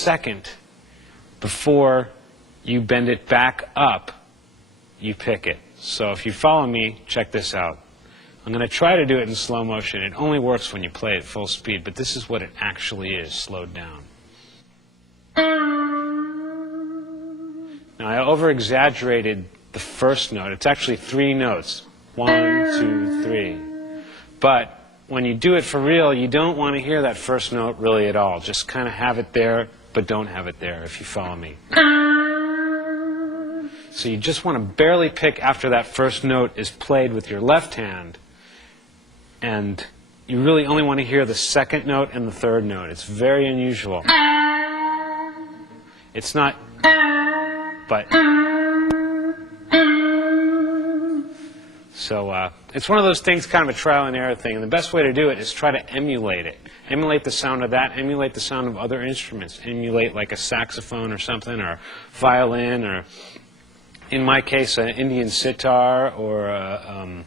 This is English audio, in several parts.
second before you bend it back up, you pick it. So if you follow me, check this out. I'm going to try to do it in slow motion. It only works when you play at full speed, but this is what it actually is, slowed down. Now, I over-exaggerated the first note. It's actually 3 notes. 1, 2, 3. But when you do it for real, you don't want to hear that first note really at all. Just kind of have it there, but don't have it there, if you follow me. So you just want to barely pick after that first note is played with your left hand. And you really only want to hear the second note and the third note. It's very unusual. It's not, but. So it's one of those things, kind of a trial and error thing. And the best way to do it is try to emulate it. Emulate the sound of that. Emulate the sound of other instruments. Emulate like a saxophone or something, or violin, or in my case, an Indian sitar, or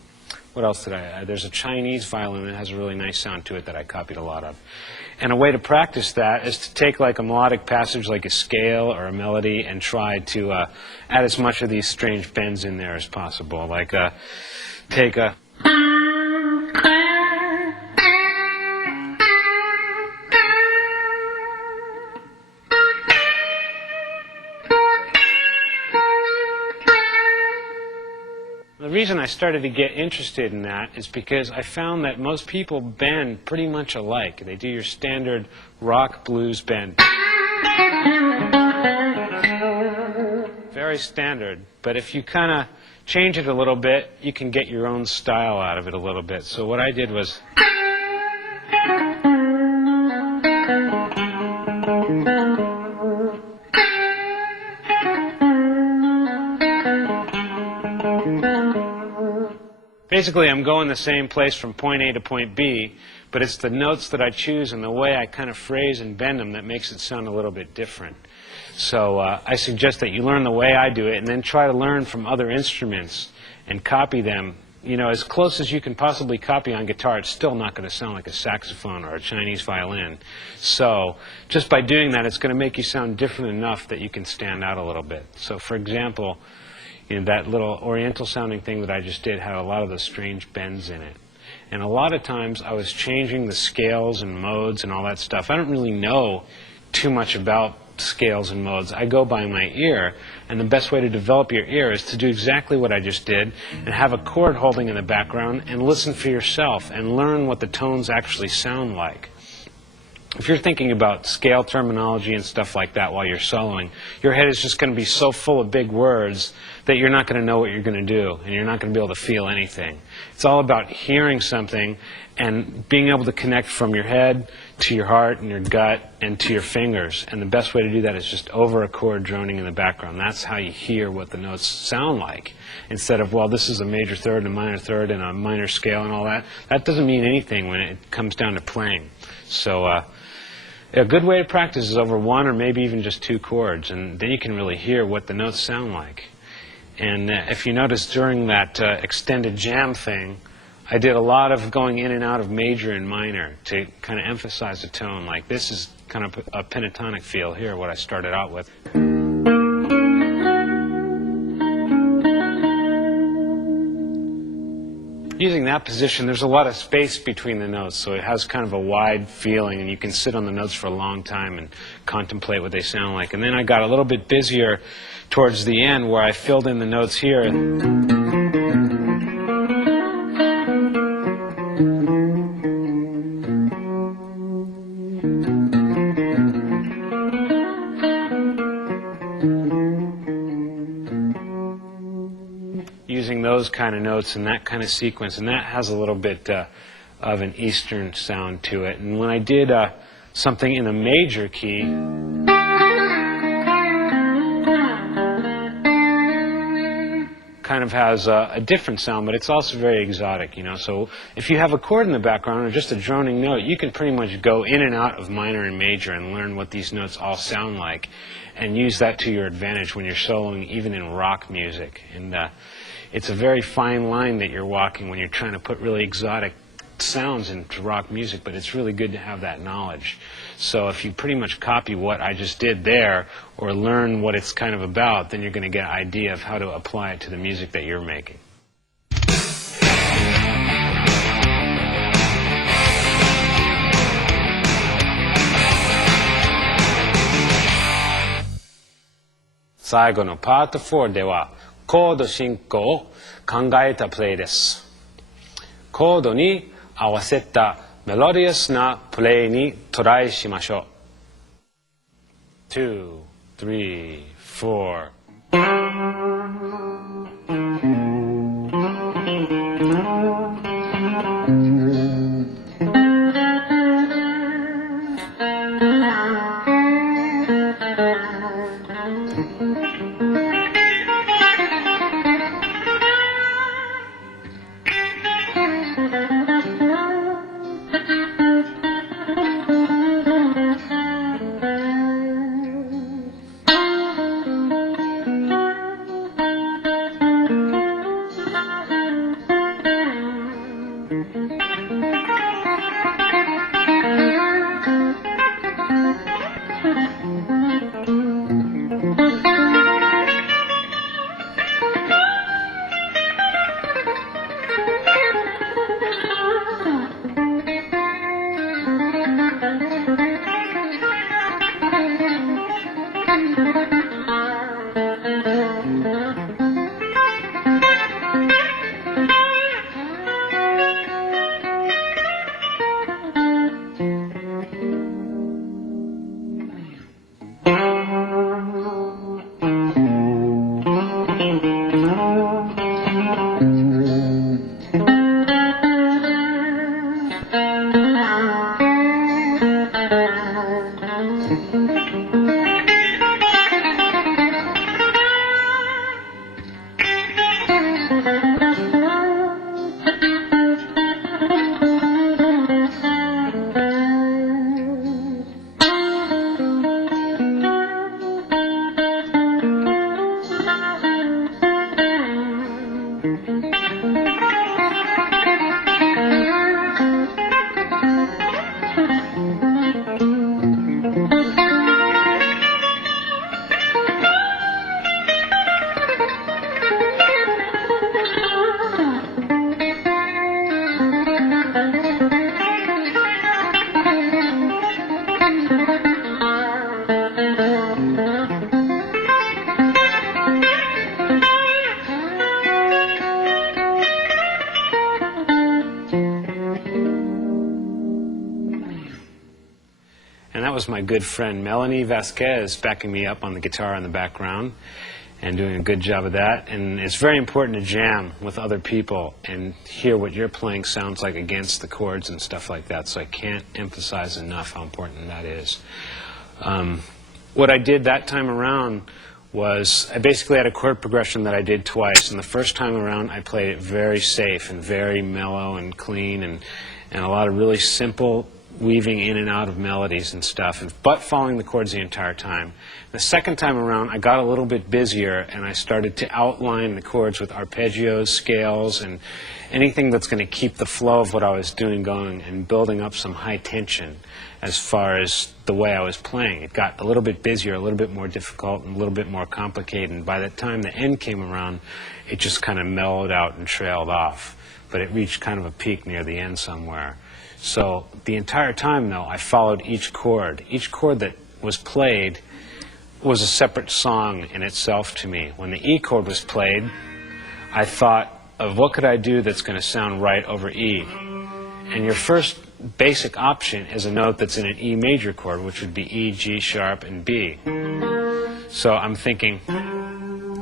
what else did I? There's a Chinese violin that has a really nice sound to it that I copied a lot of. And a way to practice that is to take like a melodic passage, like a scale or a melody, and try to add as much of these strange bends in there as possible. Like take a. The reason I started to get interested in that is because I found that most people bend pretty much alike. They do your standard rock blues bend. Very standard. But if you kind of change it a little bit, you can get your own style out of it a little bit. So what I did was. Basically, I'm going the same place from point A to point B, but it's the notes that I choose and the way I kind of phrase and bend them that makes it sound a little bit different. So I suggest that you learn the way I do it and then try to learn from other instruments and copy them. You know, as close as you can possibly copy on guitar, it's still not going to sound like a saxophone or a Chinese violin. So just by doing that, it's going to make you sound different enough that you can stand out a little bit. So for example, you know, that little oriental sounding thing that I just did had a lot of those strange bends in it. And a lot of times I was changing the scales and modes and all that stuff. I don't really know too much about scales and modes. I go by my ear, and the best way to develop your ear is to do exactly what I just did and have a chord holding in the background and listen for yourself and learn what the tones actually sound like. If you're thinking about scale terminology and stuff like that while you're soloing, your head is just going to be so full of big words that you're not going to know what you're going to do, and you're not going to be able to feel anything. It's all about hearing something and being able to connect from your head to your heart and your gut and to your fingers. And the best way to do that is just over a chord droning in the background. That's how you hear what the notes sound like. Instead of, well, this is a major third and a minor third and a minor scale and all that. That doesn't mean anything when it comes down to playing. So a good way to practice is over 1 or maybe even just 2 chords, and then you can really hear what the notes sound like. And if you notice during that extended jam thing, I did a lot of going in and out of major and minor to kind of emphasize the tone. Like this is kind of a pentatonic feel here, what I started out with. Using that position, there's a lot of space between the notes, so it has kind of a wide feeling, and you can sit on the notes for a long time and contemplate what they sound like. And then I got a little bit busier towards the end where I filled in the notes here. Using those kind of notes and that kind of sequence, and that has a little bit of an Eastern sound to it. And when I did something in a major key, kind of has a different sound, but it's also very exotic, you know. So if you have a chord in the background or just a droning note, you can pretty much go in and out of minor and major and learn what these notes all sound like and use that to your advantage when you're soloing, even in rock music. And it's a very fine line that you're walking when you're trying to put really exotic sounds into rock music, but it's really good to have that knowledge. So if you pretty much copy what I just did there, or learn what it's kind of about, then you're going to get an idea of how to apply it to the music that you're making.最後のパート4ではコード進行を考えたプレイです。コードに合わせたメロディアスなプレイにトライしましょう。2、3、4。And that was my good friend Melanie Vasquez backing me up on the guitar in the background and doing a good job of that. And it's very important to jam with other people and hear what you're playing sounds like against the chords and stuff like that. So I can't emphasize enough how important that is. What I did that time around was I basically had a chord progression that I did twice. And the first time around I played it very safe and very mellow and clean and a lot of really simple weaving in and out of melodies and stuff, but following the chords the entire time. The second time around, I got a little bit busier, and I started to outline the chords with arpeggios, scales, and anything that's going to keep the flow of what I was doing going and building up some high tension as far as the way I was playing. It got a little bit busier, a little bit more difficult, and a little bit more complicated, and by the time the end came around, it just kind of mellowed out and trailed off. But it reached kind of a peak near the end somewhere. So the entire time, though, I followed each chord. Each chord that was played was a separate song in itself to me. When the E chord was played, I thought of what could I do that's going to sound right over E. And your first basic option is a note that's in an E major chord, which would be E, G sharp, and B. So I'm thinking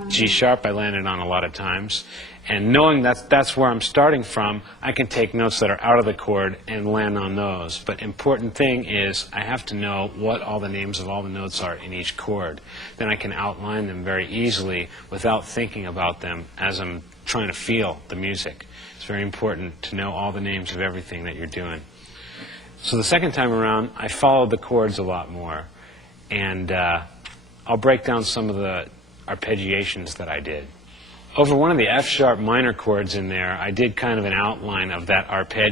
G sharp I landed on a lot of times. And knowing that that's where I'm starting from, I can take notes that are out of the chord and land on those. But important thing is I have to know what all the names of all the notes are in each chord. Then I can outline them very easily without thinking about them as I'm trying to feel the music. It's very important to know all the names of everything that you're doing. So the second time around, I followed the chords a lot more. And I'll break down some of the arpeggiations that I did. Over one of the F sharp minor chords in there, I did kind of an outline of that arpeggio.